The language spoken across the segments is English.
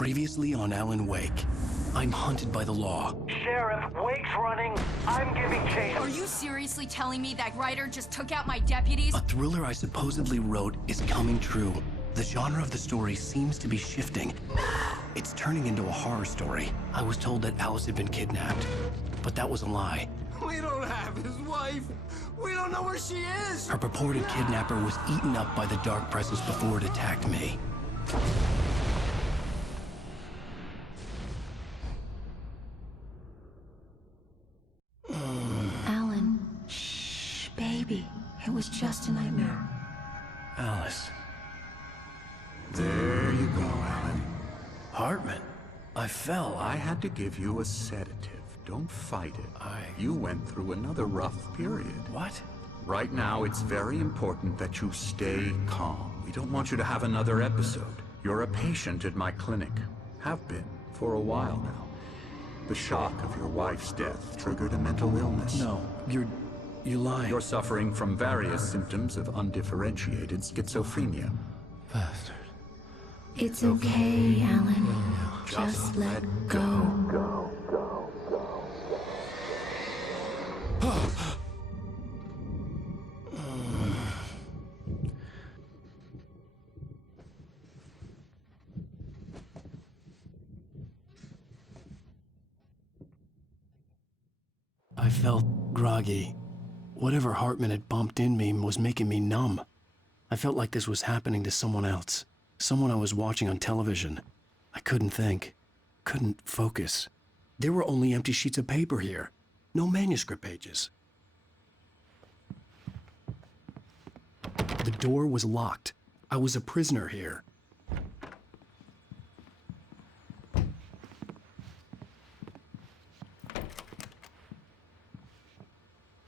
Previously on Alan Wake. I'm hunted by the law. Sheriff, Wake's running. I'm giving chase. Are you seriously telling me that writer just took out my deputies? A thriller I supposedly wrote is coming true. The genre of the story seems to be shifting. It's turning into a horror story. I was told that Alice had been kidnapped, but that was a lie. We don't have his wife. We don't know where she is. Her purported kidnapper was eaten up by the dark presence before it attacked me. Alan, shh, baby. It was just a nightmare. Alice. There you go, Alan. Hartman. I fell. I had to give you a sedative. Don't fight it. You went through another rough period. What? Right now, it's very important that you stay calm. We don't want you to have another episode. You're a patient at my clinic. Have been for a while now. The shock of your wife's death triggered a mental illness. No, you're lying. You're suffering from various symptoms of undifferentiated schizophrenia. Bastard. It's okay, Alan. Just let go. I felt groggy. Whatever Hartman had bumped in me was making me numb. I felt like this was happening to someone else. Someone I was watching on television. I couldn't think. Couldn't focus. There were only empty sheets of paper here. No manuscript pages. The door was locked. I was a prisoner here.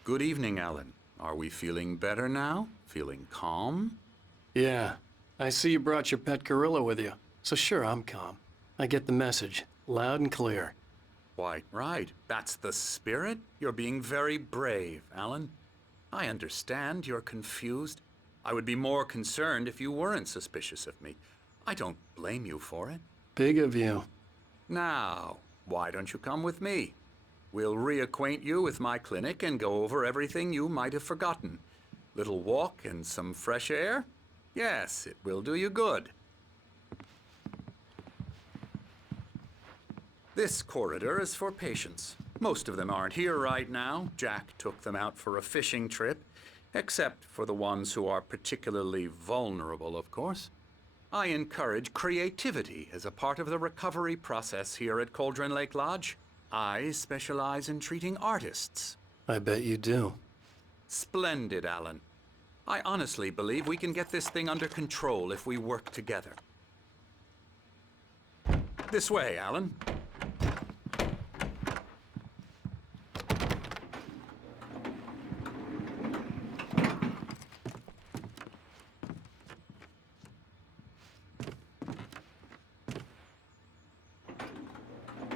Good evening, Alan. Are we feeling better now? Feeling calm? Yeah. I see you brought your pet gorilla with you. So sure, I'm calm. I get the message. Loud and clear. Why, right. That's the spirit. You're being very brave, Alan. I understand you're confused. I would be more concerned if you weren't suspicious of me. I don't blame you for it. Big of you. Now, why don't you come with me? We'll reacquaint you with my clinic and go over everything you might have forgotten. Little walk and some fresh air? Yes, it will do you good. This corridor is for patients. Most of them aren't here right now. Jack took them out for a fishing trip, except for the ones who are particularly vulnerable, of course. I encourage creativity as a part of the recovery process here at Cauldron Lake Lodge. I specialize in treating artists. I bet you do. Splendid, Alan. I honestly believe we can get this thing under control if we work together. This way, Alan.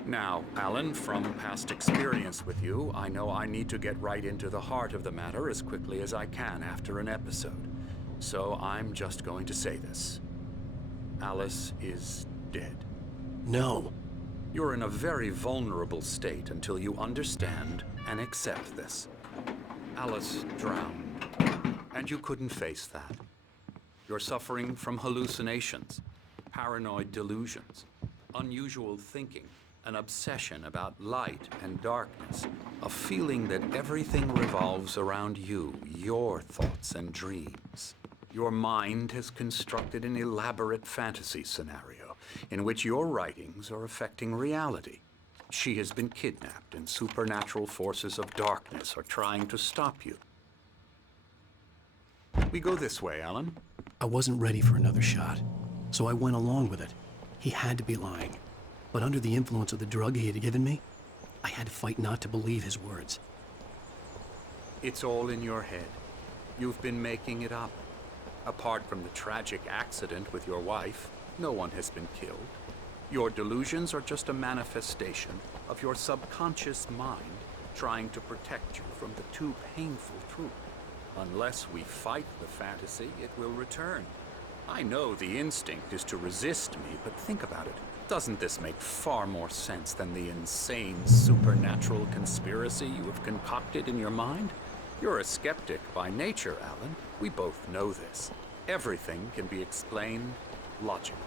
Now, Alan, from past experience with you, I know I need to get right into the heart of the matter as quickly as I can after an episode. So I'm just going to say this. Alice is dead. No. You're in a very vulnerable state until you understand and accept this. Alice drowned, and you couldn't face that. You're suffering from hallucinations, paranoid delusions, unusual thinking, an obsession about light and darkness, a feeling that everything revolves around you, your thoughts and dreams. Your mind has constructed an elaborate fantasy scenario in which your writings are affecting reality. She has been kidnapped and supernatural forces of darkness are trying to stop you. We go this way, Alan. I wasn't ready for another shot, so I went along with it. He had to be lying. But under the influence of the drug he had given me, I had to fight not to believe his words. It's all in your head. You've been making it up. Apart from the tragic accident with your wife, no one has been killed. Your delusions are just a manifestation of your subconscious mind trying to protect you from the too painful truth. Unless we fight the fantasy, it will return. I know the instinct is to resist me, but think about it. Doesn't this make far more sense than the insane supernatural conspiracy you have concocted in your mind? You're a skeptic by nature, Alan. We both know this. Everything can be explained logically.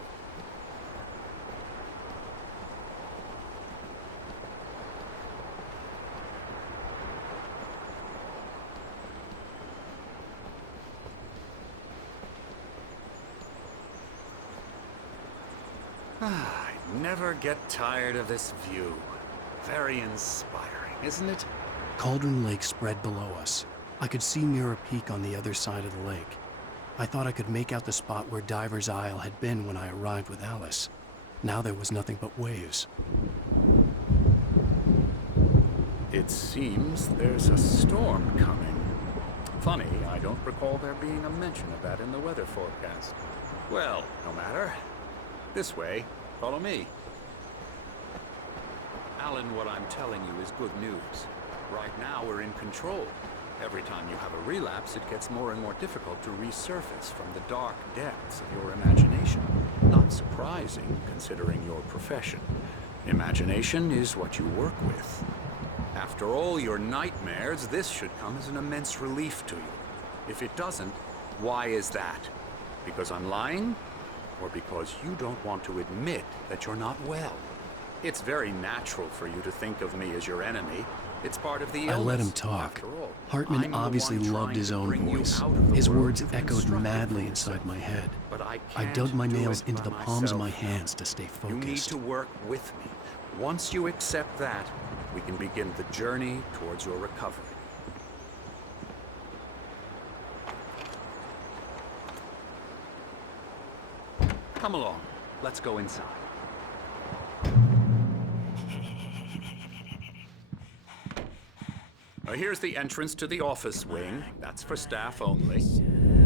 I never get tired of this view. Very inspiring, isn't it? Cauldron Lake spread below us. I could see Mirror Peak on the other side of the lake. I thought I could make out the spot where Diver's Isle had been when I arrived with Alice. Now there was nothing but waves. It seems there's a storm coming. Funny, I don't recall there being a mention of that in the weather forecast. Well, no matter. This way. Follow me. Alan, what I'm telling you is good news. Right now, we're in control. Every time you have a relapse, it gets more and more difficult to resurface from the dark depths of your imagination. Not surprising, considering your profession. Imagination is what you work with. After all your nightmares, this should come as an immense relief to you. If it doesn't, why is that? Because I'm lying? Or because you don't want to admit that you're not well? It's very natural for you to think of me as your enemy. It's part of the illness. I let him talk. After all, Hartman I'm the obviously one loved trying his to own bring you voice. out of the His world words you've echoed constructed madly for inside yourself. my head. But I I can't dug my do nails it into by the palms of my myself. hands to stay You need focused. to work with me. Once you accept that, we can begin the journey towards your recovery. Come along. Let's go inside. Here's the entrance to the office wing. That's for staff only.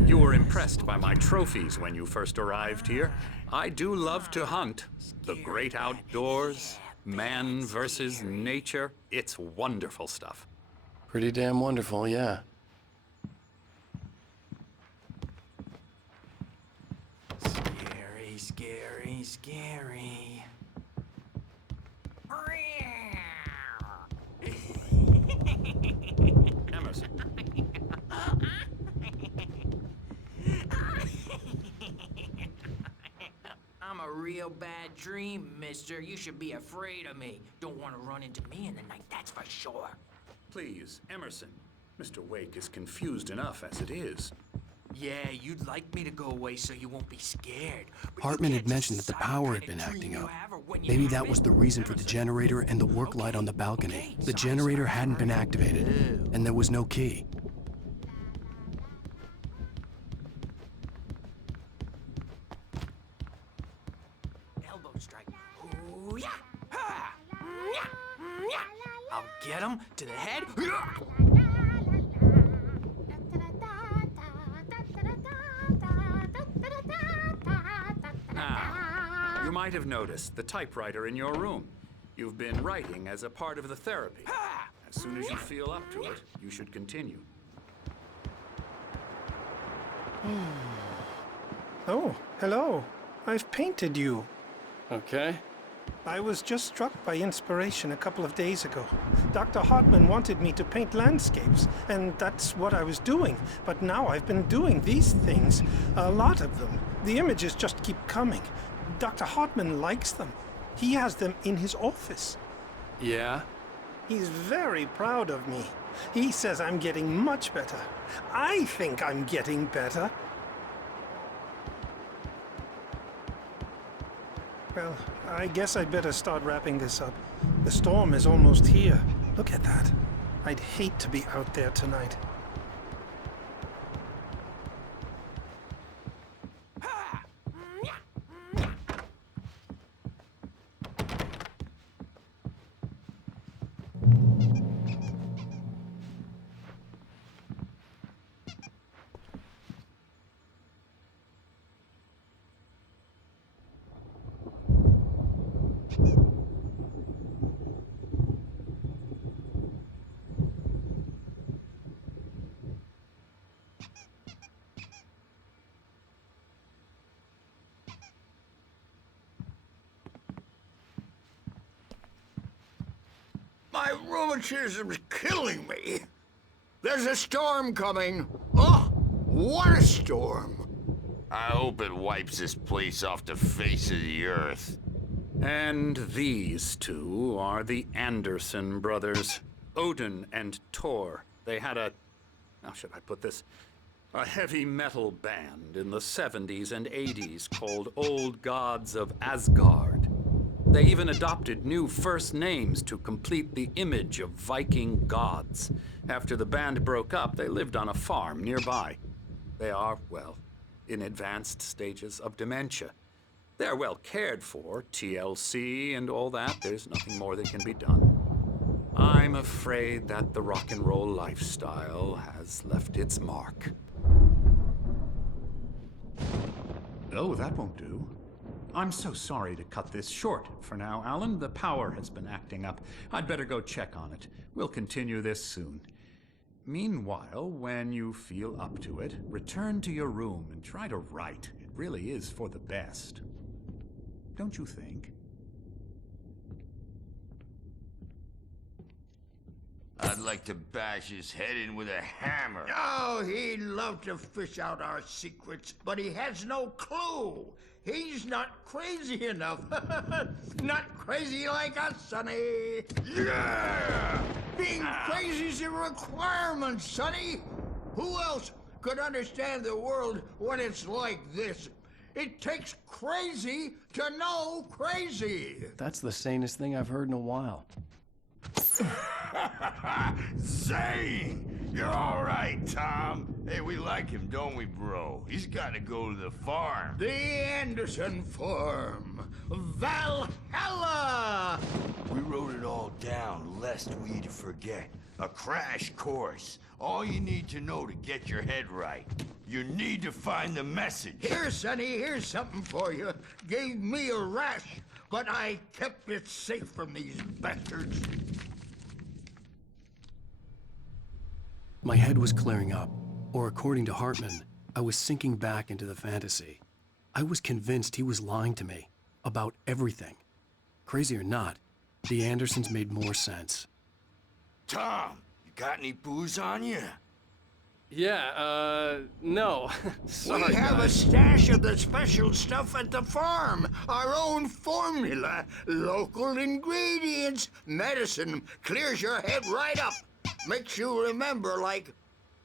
You were impressed by my trophies when you first arrived here. I do love to hunt. The great outdoors, man versus nature. It's wonderful stuff. Pretty damn wonderful, yeah. Scary, scary, scary. Emerson. I'm a real bad dream, mister. You should be afraid of me. Don't want to run into me in the night, that's for sure. Please, Emerson. Mr. Wake is confused enough as it is. Yeah, you'd like me to go away so you won't be scared. But you Hartman can't had mentioned that decide the power what had been kind of acting dream you up. have or when you Maybe have that it. was the reason for the generator and the work light on the balcony. The generator hadn't been activated, and there was no key. Elbow strike. Ooh, yeah. Ha! Yeah. Yeah. I'll get him to the head. You might have noticed the typewriter in your room. You've been writing as a part of the therapy. As soon as you feel up to it, you should continue. Oh, hello. I've painted you. Okay. I was just struck by inspiration a couple of days ago. Dr. Hartman wanted me to paint landscapes, and that's what I was doing. But now I've been doing these things, a lot of them. The images just keep coming. Dr. Hartman likes them. He has them in his office. Yeah? He's very proud of me. He says I'm getting much better. I think I'm getting better. Well, I guess I'd better start wrapping this up. The storm is almost here. Look at that. I'd hate to be out there tonight. My rheumatism's killing me. There's a storm coming. Oh, what a storm. I hope it wipes this place off the face of the earth. And these two are the Anderson brothers, Odin and Thor. They had how should I put this? A heavy metal band in the 70s and 80s called Old Gods of Asgard. They even adopted new first names to complete the image of Viking gods. After the band broke up, they lived on a farm nearby. They are, well, in advanced stages of dementia. They're well cared for, TLC and all that. There's nothing more that can be done. I'm afraid that the rock and roll lifestyle has left its mark. Oh, that won't do. I'm so sorry to cut this short for now, Alan. The power has been acting up. I'd better go check on it. We'll continue this soon. Meanwhile, when you feel up to it, return to your room and try to write. It really is for the best. Don't you think? I'd like to bash his head in with a hammer. Oh, he'd love to fish out our secrets, but he has no clue. He's not crazy enough. Not crazy like us, Sonny. Yeah! Being crazy's a requirement, Sonny. Who else could understand the world when it's like this? It takes crazy to know crazy. That's the sanest thing I've heard in a while. Zane! You're all right, Tom. Hey, we like him, don't we, bro? He's got to go to the farm. The Anderson Farm. Valhalla! We wrote it all down, lest we'd forget. A crash course. All you need to know to get your head right. You need to find the message. Here, Sonny, here's something for you. Gave me a rash, but I kept it safe from these bastards. My head was clearing up, or according to Hartman, I was sinking back into the fantasy. I was convinced he was lying to me about everything. Crazy or not, the Andersons made more sense. Tom, you got any booze on you? Yeah, no. Sorry, we have a stash of the special stuff at the farm. Our own formula. Local ingredients. Medicine clears your head right up. Makes you remember like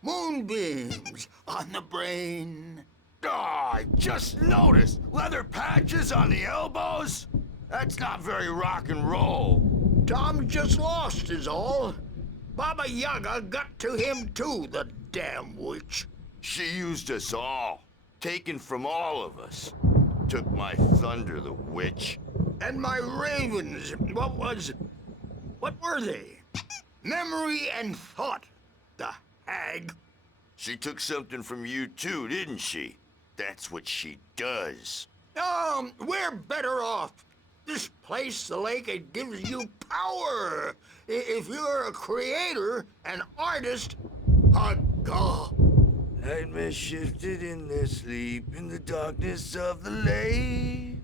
moonbeams on the brain. Oh, I just noticed. Leather patches on the elbows? That's not very rock and roll. Tom just lost is all. Baba Yaga got to him too, the damn witch. She used us all. Taken from all of us. Took my thunder, the witch. And my ravens. What were they? Memory and thought, the hag. She took something from you too, didn't she? That's what she does. We're better off. This place, the lake, it gives you power. If you're a creator, an artist, a god. Nightmares shifted in their sleep in the darkness of the lake.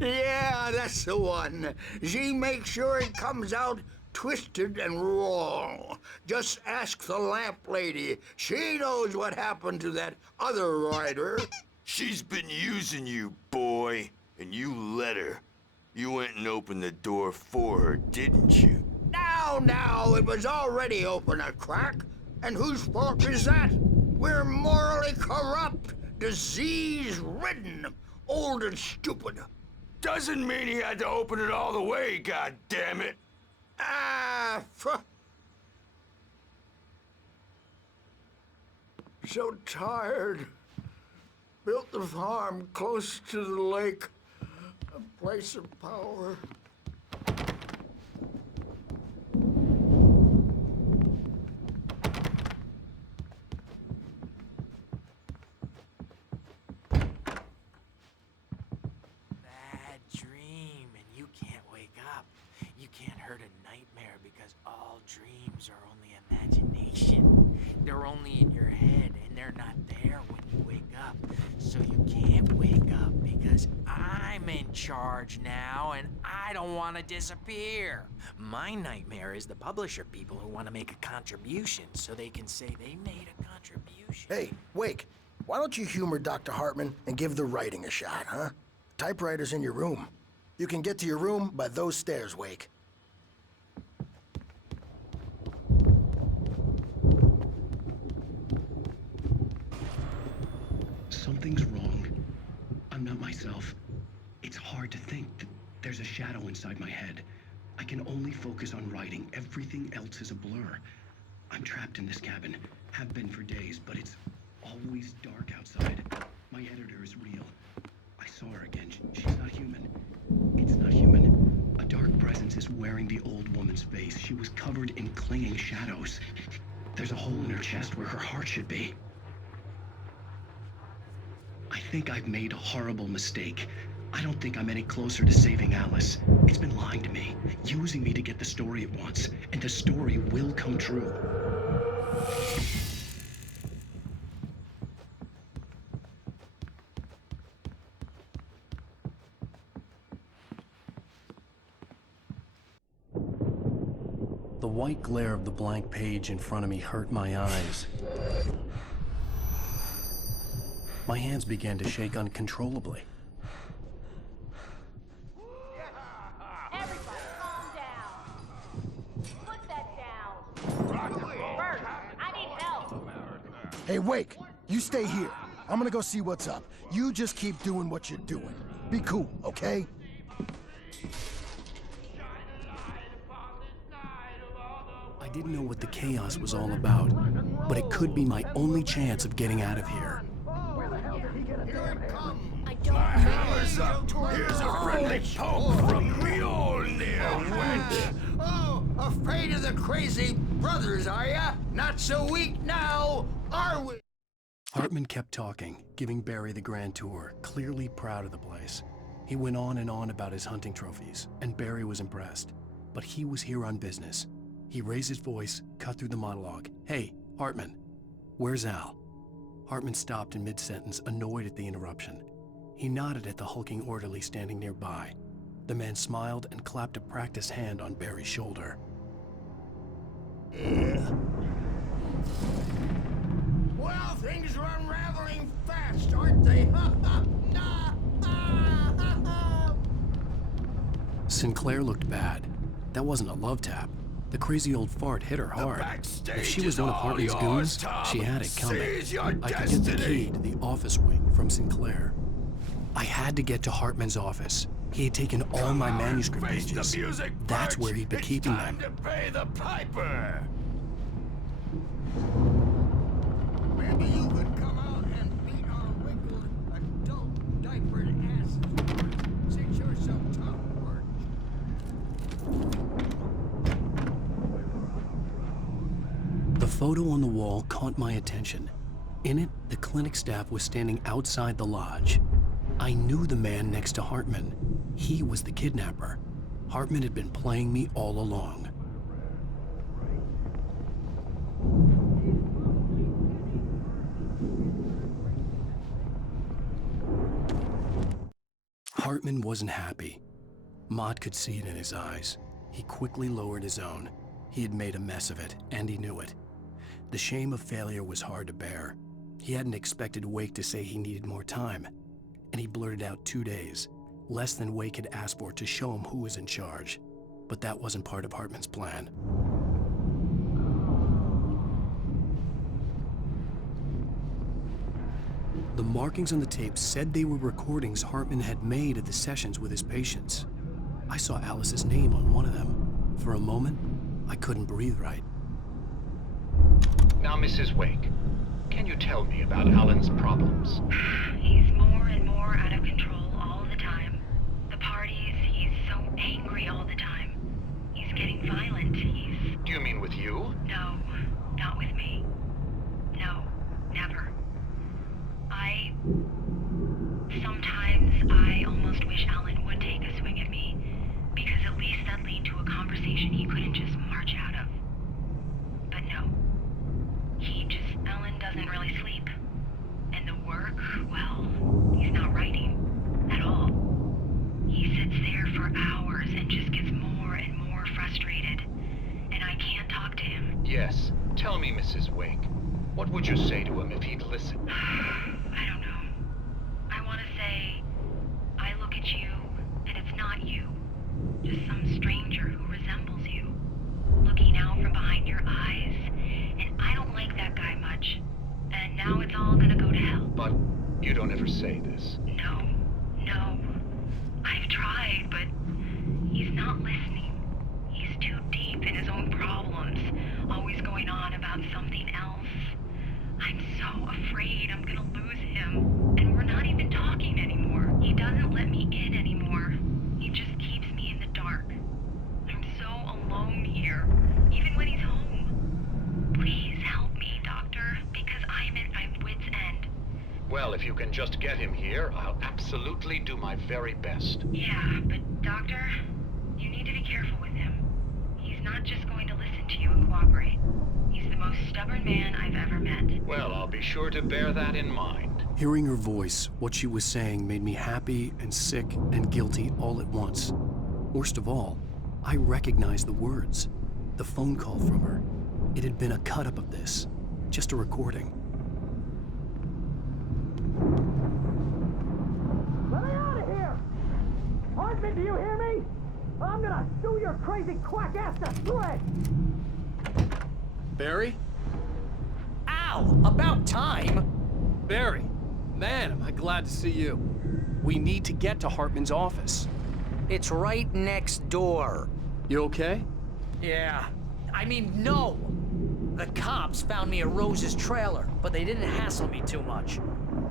Yeah, that's the one. She makes sure it comes out twisted and wrong. Just ask the lamp lady. She knows what happened to that other writer. She's been using you, boy, and you let her. You went and opened the door for her, didn't you? Now, it was already open a crack. And whose fault is that? We're morally corrupt, disease-ridden, old and stupid. Doesn't mean he had to open it all the way, goddammit. So tired. Built the farm close to the lake. A place of power. Bad dream, and you can't wake up. You can't hurt a nightmare because all dreams are only imagination. They're only in your head, and they're not there when you wake up. So you can't wake up because I'm in charge now, and I don't want to disappear. My nightmare is the publisher people who want to make a contribution so they can say they made a contribution. Hey, Wake, why don't you humor Dr. Hartman and give the writing a shot, huh? Typewriter's in your room. You can get to your room by those stairs, Wake. Something's wrong. I'm not myself. It's hard to think that there's a shadow inside my head. I can only focus on writing. Everything else is a blur. I'm trapped in this cabin. Have been for days, but it's always dark outside. My editor is real. I saw her again. She's not human. It's not human. A dark presence is wearing the old woman's face. She was covered in clinging shadows. There's a hole in her chest where her heart should be. I think I've made a horrible mistake. I don't think I'm any closer to saving Alice. It's been lying to me, using me to get the story it wants, and the story will come true. The white glare of the blank page in front of me hurt my eyes. My hands began to shake uncontrollably. Everybody, calm down. Put that down. Bert, I need help. Hey, Wake, you stay here. I'm gonna go see what's up. You just keep doing what you're doing. Be cool, okay? I didn't know what the chaos was all about, but it could be my only chance of getting out of here. I don't Hammer's up. Here's a friendly poke from Mjolnir, wench. Oh, afraid of the crazy brothers, are ya? Not so weak now, are we? Hartman kept talking, giving Barry the grand tour, clearly proud of the place. He went on and on about his hunting trophies, and Barry was impressed. But he was here on business. He raised his voice, cut through the monologue. Hey, Hartman, where's Al? Hartman stopped in mid-sentence, annoyed at the interruption. He nodded at the hulking orderly standing nearby. The man smiled and clapped a practiced hand on Barry's shoulder. Well, things are unraveling fast, aren't they? Sinclair looked bad. That wasn't a love tap. The crazy old fart hit her hard. If she was one of Hartman's goons, she had it coming. I could get the key to the office wing from Sinclair. I had to get to Hartman's office. He had taken all my manuscript pages. That's where he'd been keeping them. To pay the piper. Maybe you could come out and beat our wrinkled adult diapered asses since you're so tough. The photo on the wall caught my attention. In it, the clinic staff was standing outside the lodge. I knew the man next to Hartman. He was the kidnapper. Hartman had been playing me all along. Hartman wasn't happy. Mott could see it in his eyes. He quickly lowered his own. He had made a mess of it, and he knew it. The shame of failure was hard to bear. He hadn't expected Wake to say he needed more time, and he blurted out 2 days, less than Wake had asked for to show him who was in charge. But that wasn't part of Hartman's plan. The markings on the tape said they were recordings Hartman had made at the sessions with his patients. I saw Alice's name on one of them. For a moment, I couldn't breathe right. Now, Mrs. Wake, can you tell me about Alan's problems? He's more and more out of control all the time. The parties, he's so angry all the time. He's getting violent. Do you mean with you? No, not with me. No, never. Sometimes I almost wish Alan would take a swing at me, because at least that'd lead to a conversation he couldn't just march out of. But no. Alan doesn't really sleep. And the work, well, he's not writing. sits there for hours and just gets more and more frustrated. And I can't talk to him. Yes. Tell me, Mrs. Wake. What would you say to him if he'd listen? I don't know. I want to say, I look at you, and it's not you. Just some stranger who resembles you. Looking out from behind your eyes. And I don't like that guy much. And now it's all gonna go to hell. But you don't ever say this. No. I've tried, but he's not listening. He's too deep in his own problems, always going on about something else. I'm so afraid I'm gonna lose him, and we're not even talking anymore. He doesn't let me in anymore. He just keeps me in the dark. I'm so alone here, even when he's home. Please help me, Doctor, because I'm at my wit's end. Well, if you can just get him here, I'll absolutely do my very best. Yeah, but Doctor, you need to be careful with him. He's not just going to listen to you and cooperate. He's the most stubborn man I've ever met. Well, I'll be sure to bear that in mind. Hearing her voice, what she was saying made me happy and sick and guilty all at once. Worst of all, I recognized the words. The phone call from her. It had been a cut-up of this. Just a recording. Let me out of here! Hartman, do you hear me? I'm gonna sew your crazy quack ass to shreds! Barry? Ow! About time! Barry! Man, am I glad to see you. We need to get to Hartman's office. It's right next door. You okay? Yeah. I mean, no! The cops found me at Rose's trailer, but they didn't hassle me too much.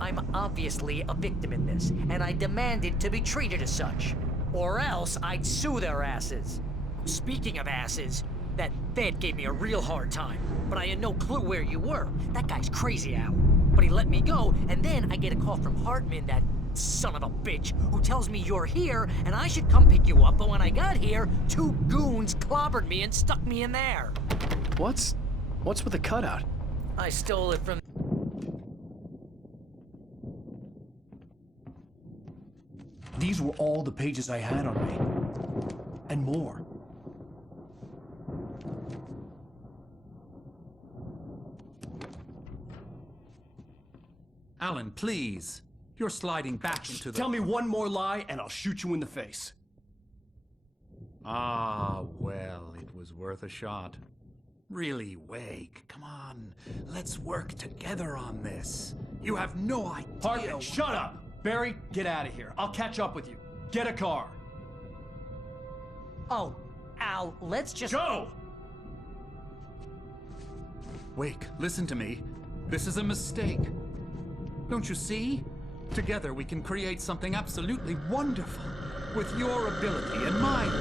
I'm obviously a victim in this, and I demanded to be treated as such. Or else I'd sue their asses. Speaking of asses, that Fed gave me a real hard time, but I had no clue where you were. That guy's crazy, Al. But he let me go, and then I get a call from Hartman, that son of a bitch, who tells me you're here, and I should come pick you up, but when I got here, 2 goons clobbered me and stuck me in there. What's with the cutout? I stole it from... These were all the pages I had on me. And more. Alan, please. You're sliding back into the... Tell me one more lie and I'll shoot you in the face. Ah, well, it was worth a shot. Really, Wake, come on. Let's work together on this. You have no idea... Hartman, shut up! Barry, get out of here. I'll catch up with you. Get a car. Oh, Al, let's just... Go! Wake, listen to me. This is a mistake. Don't you see? Together we can create something absolutely wonderful. With your ability and mine.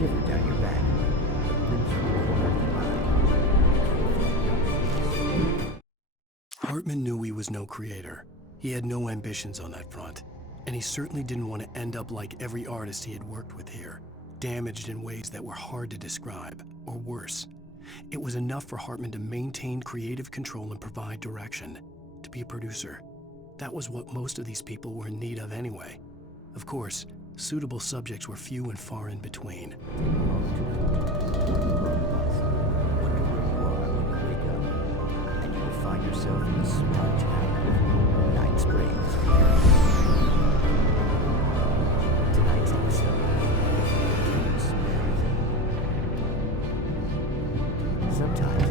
shiver down your back. Roots from the corner of your mind. Hartman knew he was no creator. He had no ambitions on that front. And he certainly didn't want to end up like every artist he had worked with here, damaged in ways that were hard to describe, or worse. It was enough for Hartman to maintain creative control and provide direction, to be a producer. That was what most of these people were in need of anyway. Of course, suitable subjects were few and far in between. And you will find yourself in a small town, Night Springs. Tonight's episode, sometimes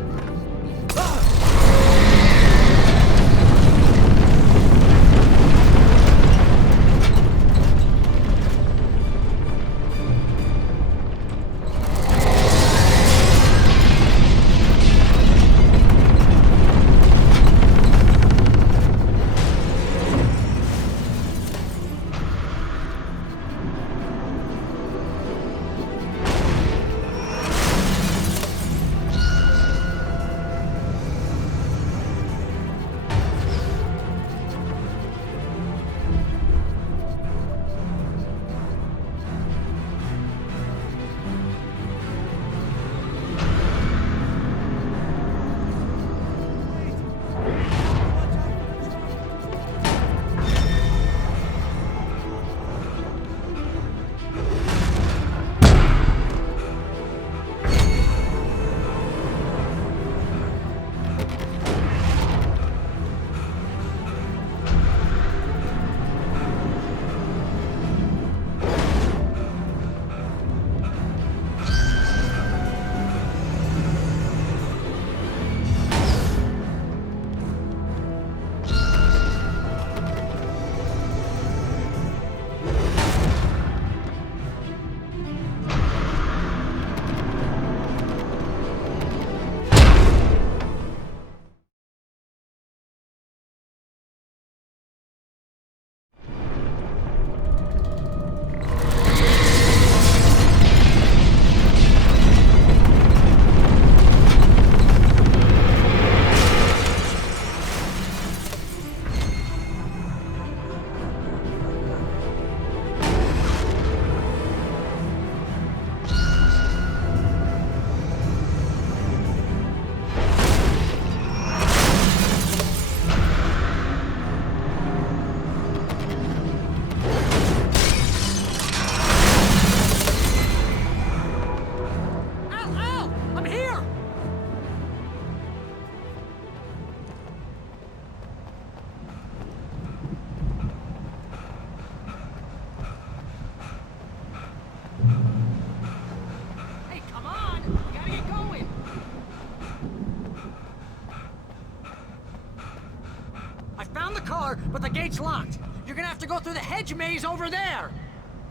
but the gate's locked. You're gonna have to go through the hedge maze over there.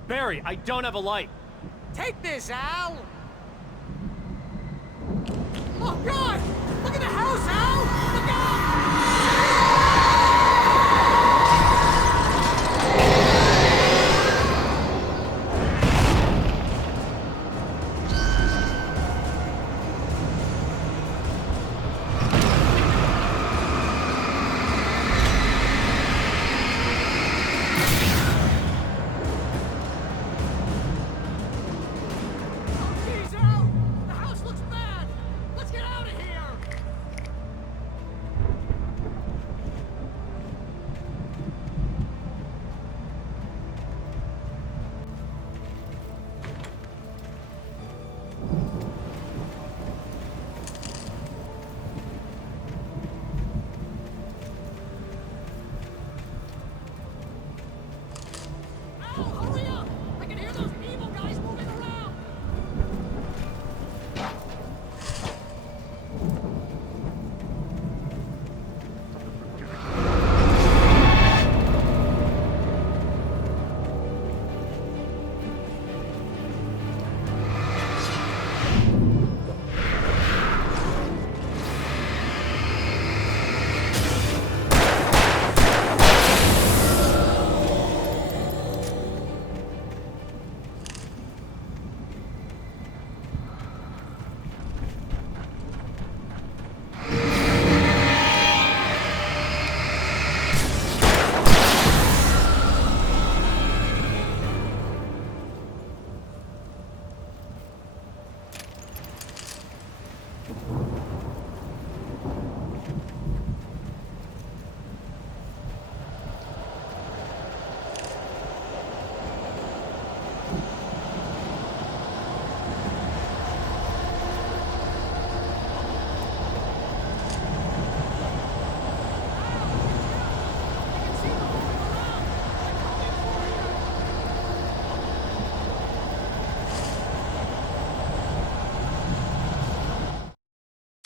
Barry, I don't have a light. Take this, Al. Oh, God! Look at the house, Al! Look out!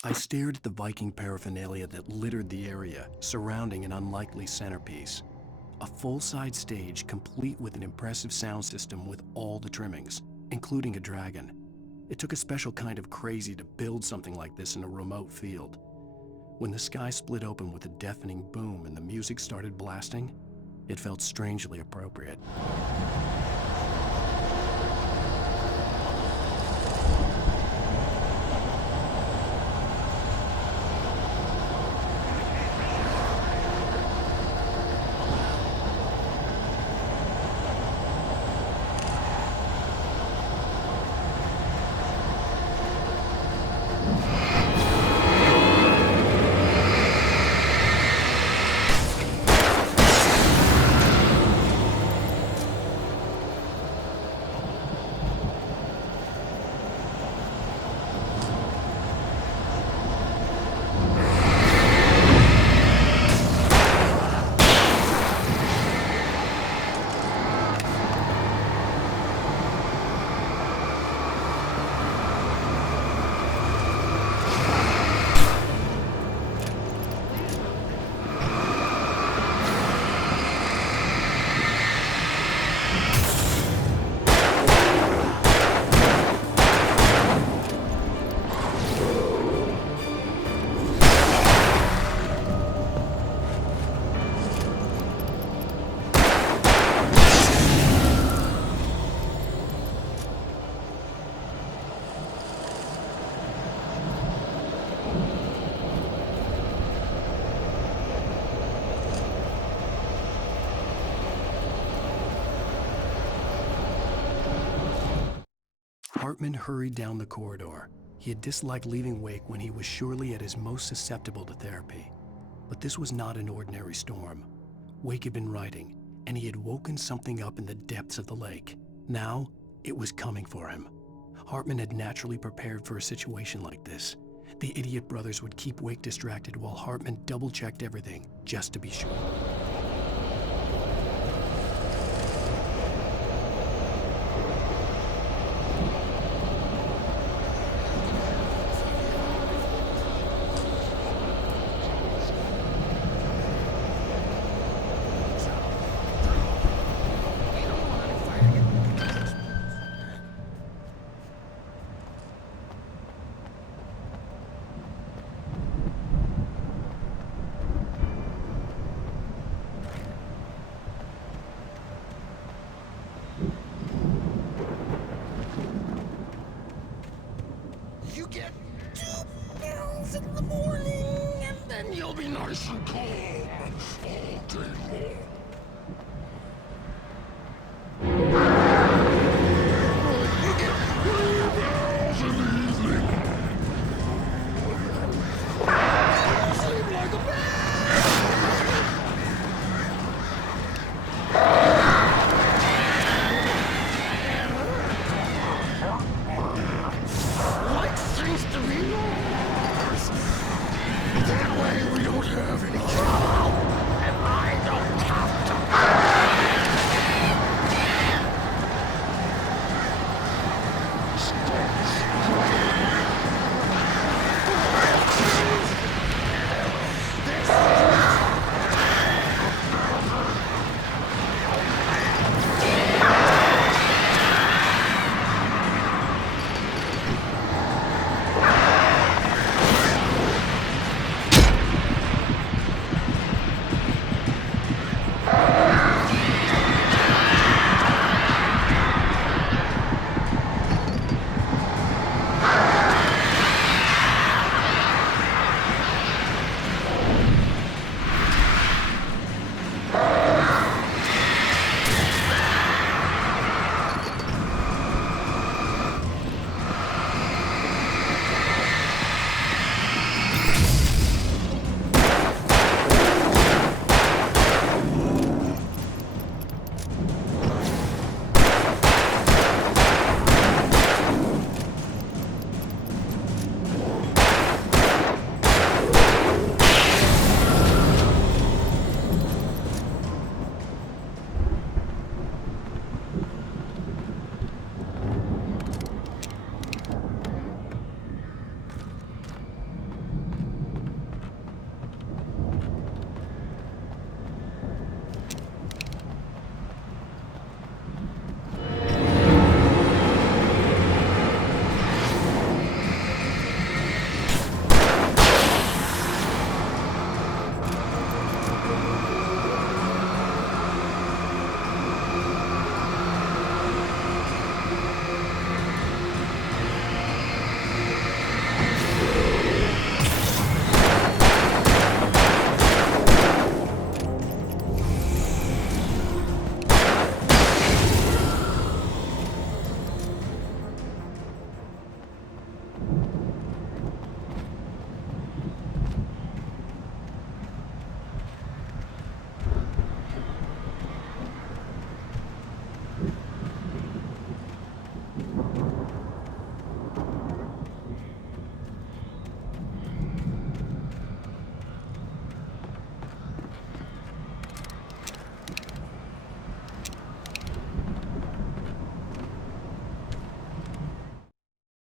I stared at the Viking paraphernalia that littered the area, surrounding an unlikely centerpiece. A full-size stage complete with an impressive sound system with all the trimmings, including a dragon. It took a special kind of crazy to build something like this in a remote field. When the sky split open with a deafening boom and the music started blasting, it felt strangely appropriate. Hartman hurried down the corridor. He had disliked leaving Wake when he was surely at his most susceptible to therapy. But this was not an ordinary storm. Wake had been writing, and he had woken something up in the depths of the lake. Now, it was coming for him. Hartman had naturally prepared for a situation like this. The idiot brothers would keep Wake distracted while Hartman double-checked everything, just to be sure. You get 2 pills in the morning, and then you'll be nice and calm all day long. You get 3 pills in the evening. Sleep like a things to be yours. That way we don't have any trouble, and I don't have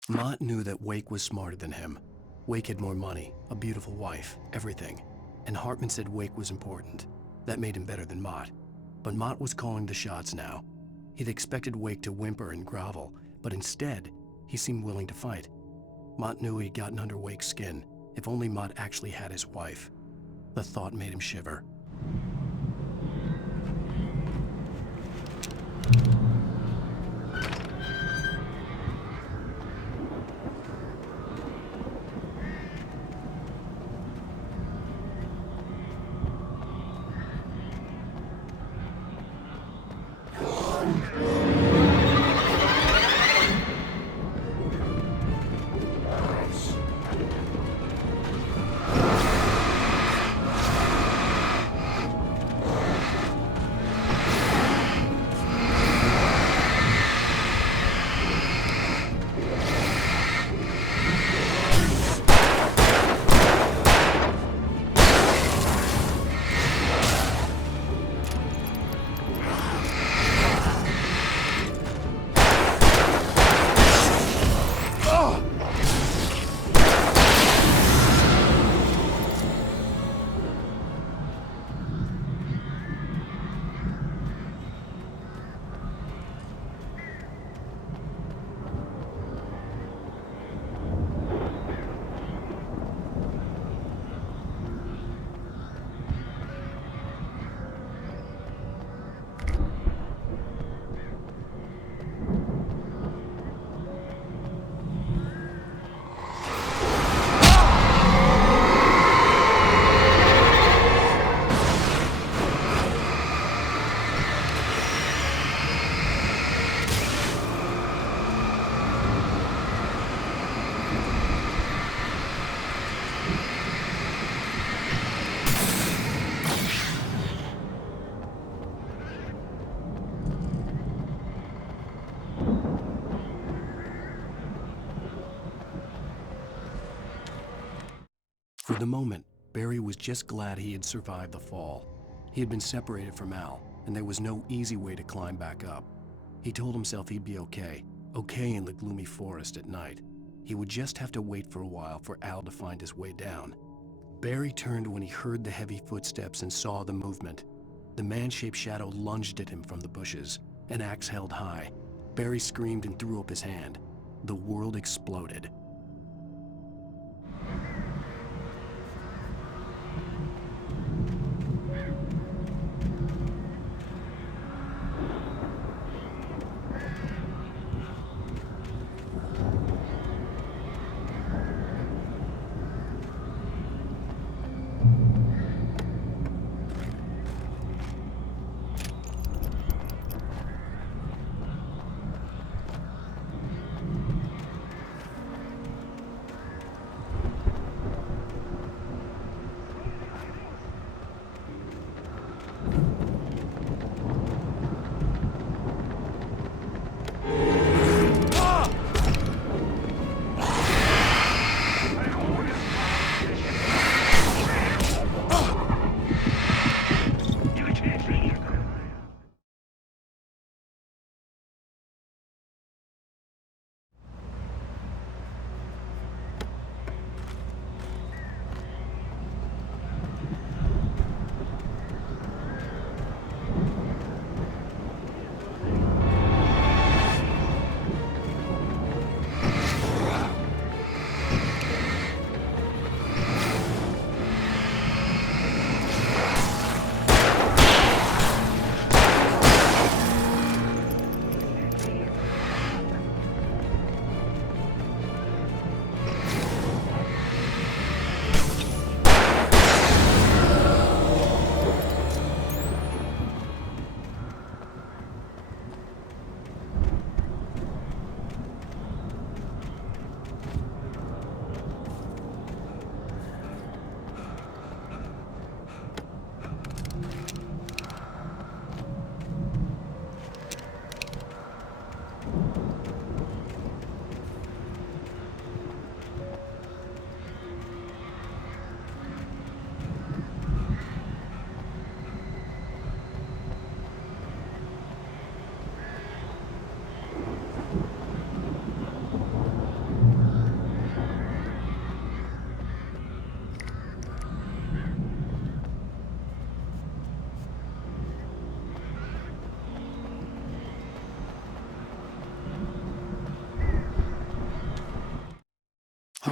Mott knew that Wake was smarter than him. Wake had more money, a beautiful wife, everything. And Hartman said Wake was important. That made him better than Mott. But Mott was calling the shots now. He'd expected Wake to whimper and grovel, but instead, he seemed willing to fight. Mott knew he'd gotten under Wake's skin. If only Mott actually had his wife. The thought made him shiver. For the moment, Barry was just glad he had survived the fall. He had been separated from Al, and there was no easy way to climb back up. He told himself he'd be okay in the gloomy forest at night. He would just have to wait for a while for Al to find his way down. Barry turned when he heard the heavy footsteps and saw the movement. The man-shaped shadow lunged at him from the bushes, an axe held high. Barry screamed and threw up his hand. The world exploded.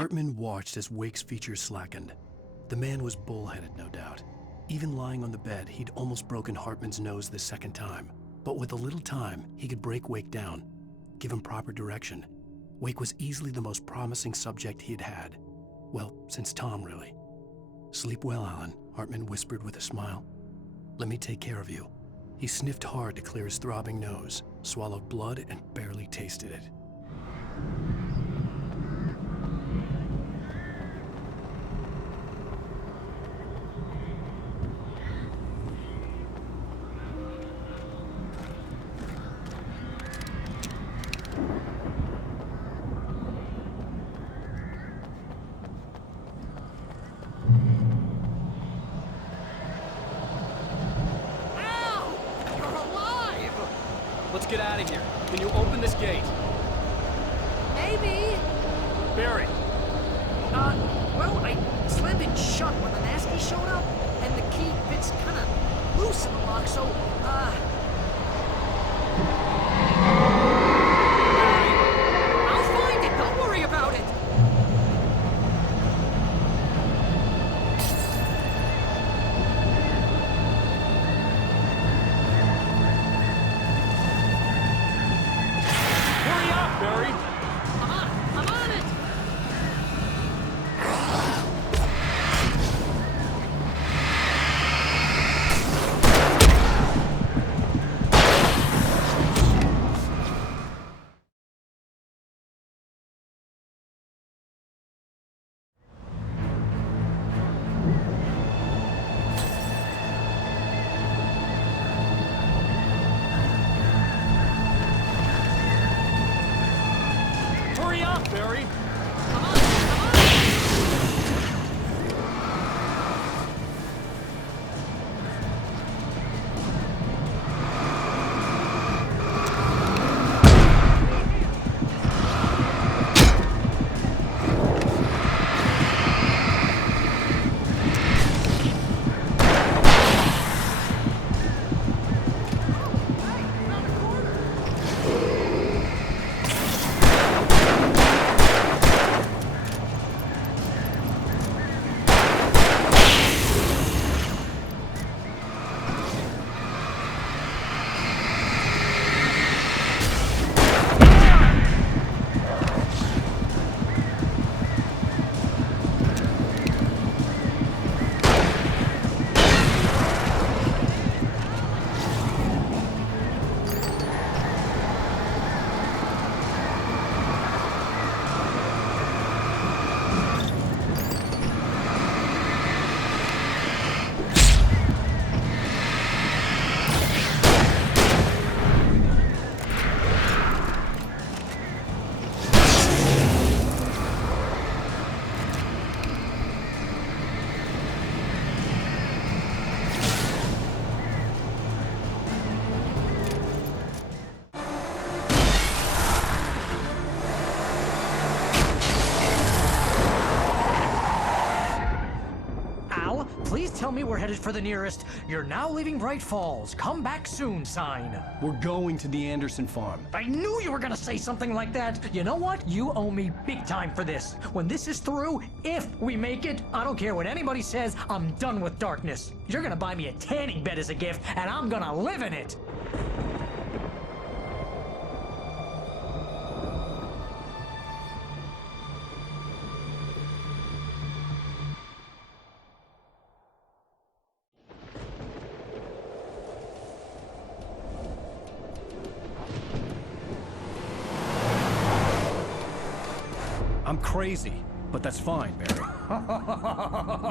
Hartman watched as Wake's features slackened. The man was bullheaded, no doubt. Even lying on the bed, he'd almost broken Hartman's nose the second time. But with a little time, he could break Wake down, give him proper direction. Wake was easily the most promising subject he'd had. Well, since Tom, really. "Sleep well, Alan," Hartman whispered with a smile. "Let me take care of you." He sniffed hard to clear his throbbing nose, swallowed blood, and barely tasted it. Let's get out of here. Can you open this gate? Maybe. Barry. Well, I slammed it shut when the nasty showed up, and the key fits kind of loose in the lock, so, I'll find it. Don't worry about it. Barry? I'm on it! Hurry up, Barry! Please tell me we're headed for the nearest "You're now leaving Bright Falls. Come back soon" sign. We're going to the Anderson farm. I knew you were gonna say something like that. You know what? You owe me big time for this. When this is through, if we make it, I don't care what anybody says, I'm done with darkness. You're gonna buy me a tanning bed as a gift, and I'm gonna live in it. I'm crazy, but that's fine, Barry.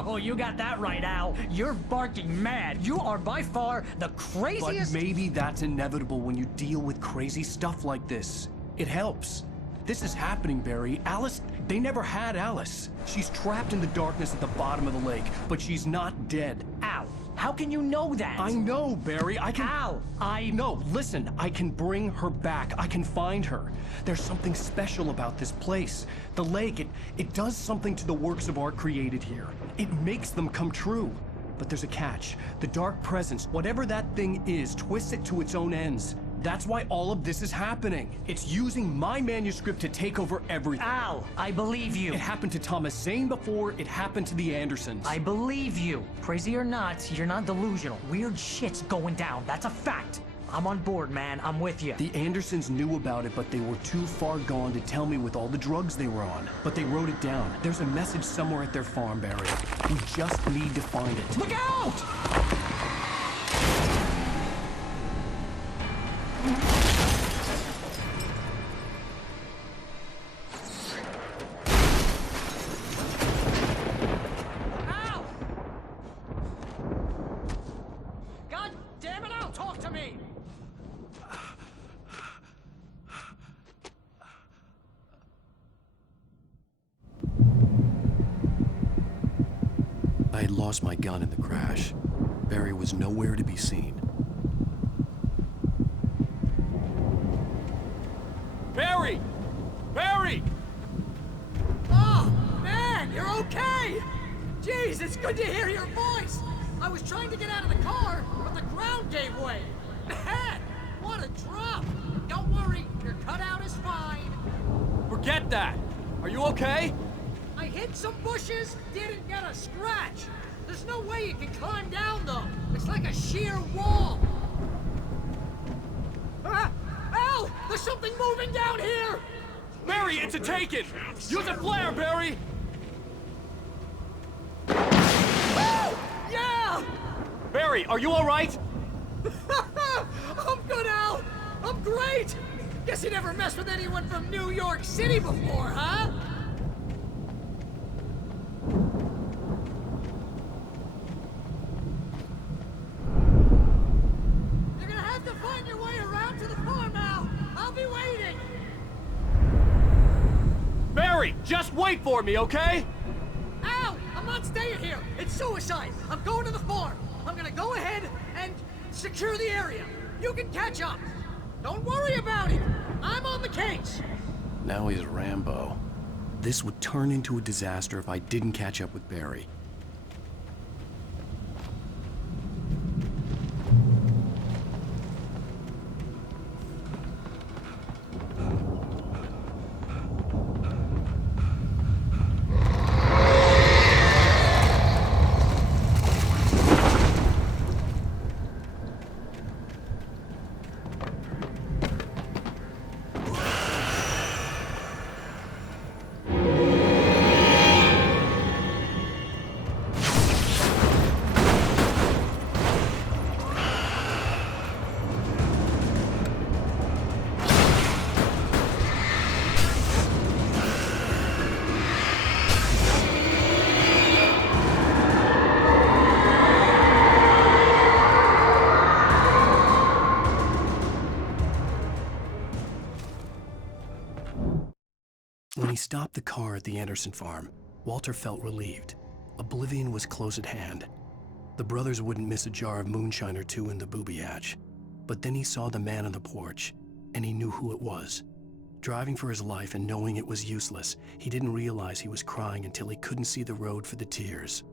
Oh, you got that right, Al. You're barking mad. You are by far the craziest... But maybe that's inevitable when you deal with crazy stuff like this. It helps. This is happening, Barry. Alice, they never had Alice. She's trapped in the darkness at the bottom of the lake, but she's not dead. Al, how can you know that? I know, Barry. I can... Al, No, listen. I can bring her back. I can find her. There's something special about this place. The lake, it does something to the works of art created here. It makes them come true. But there's a catch. The dark presence, whatever that thing is, twists it to its own ends. That's why all of this is happening. It's using my manuscript to take over everything. Al, I believe you. It happened to Thomas Zane before it happened to the Andersons. I believe you. Crazy or not, you're not delusional. Weird shit's going down. That's a fact. I'm on board, man. I'm with you. The Andersons knew about it, but they were too far gone to tell me with all the drugs they were on. But they wrote it down. There's a message somewhere at their farm, Barry. We just need to find it. Look out! God damn it, Al, talk to me! I had lost my gun in the crash. Barry was nowhere to be seen. Barry! Barry! Oh, man, you're okay! Jeez, it's good to hear your voice! I was trying to get out of the car, but the ground gave way. Man, what a drop! Don't worry, your cutout is fine. Forget that! Are you okay? I hit some bushes, didn't get a scratch. There's no way you can climb down, though. It's like a sheer wall. Ah! Al! There's something moving down here! Barry, it's a take-it! Use a flare, Barry! Oh! Yeah! Barry, are you all right? I'm good, Al! I'm great! Guess you never messed with anyone from New York City before, huh? You're gonna have to find your way around to the farm, Al! I'll be waiting! Barry, just wait for me, okay? Al! I'm not staying here! It's suicide! I'm going to the farm! I'm gonna go ahead and secure the area! You can catch up! Don't worry about it! I'm on the case! Now he's Rambo. This would turn into a disaster if I didn't catch up with Barry. When he stopped the car at the Anderson farm, Walter felt relieved. Oblivion was close at hand. The brothers wouldn't miss a jar of moonshine or two in the booby hatch. But then he saw the man on the porch, and he knew who it was. Driving for his life and knowing it was useless, he didn't realize he was crying until he couldn't see the road for the tears.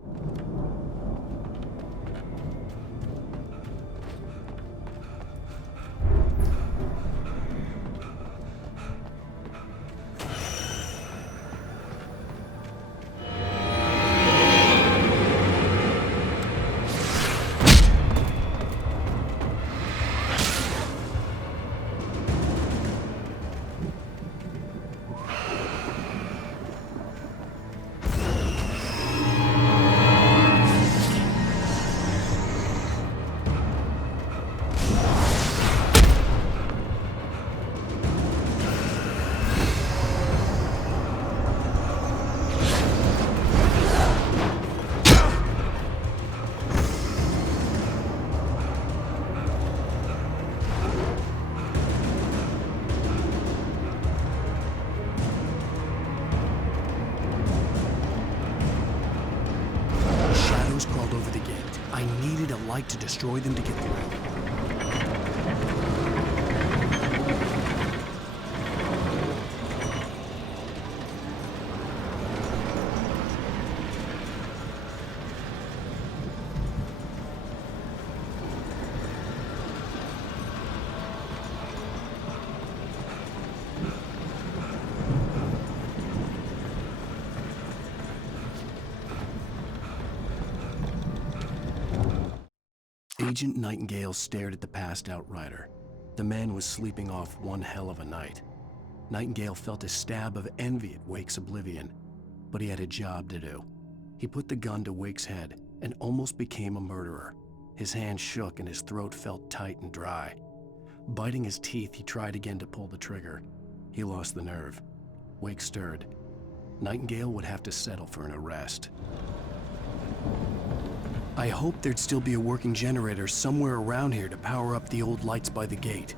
Crawled over the gate. I needed a light to destroy them to get through. Agent Nightingale stared at the passed-out rider. The man was sleeping off one hell of a night. Nightingale felt a stab of envy at Wake's oblivion, but he had a job to do. He put the gun to Wake's head and almost became a murderer. His hand shook and his throat felt tight and dry. Biting his teeth, he tried again to pull the trigger. He lost the nerve. Wake stirred. Nightingale would have to settle for an arrest. I hoped there'd still be a working generator somewhere around here to power up the old lights by the gate.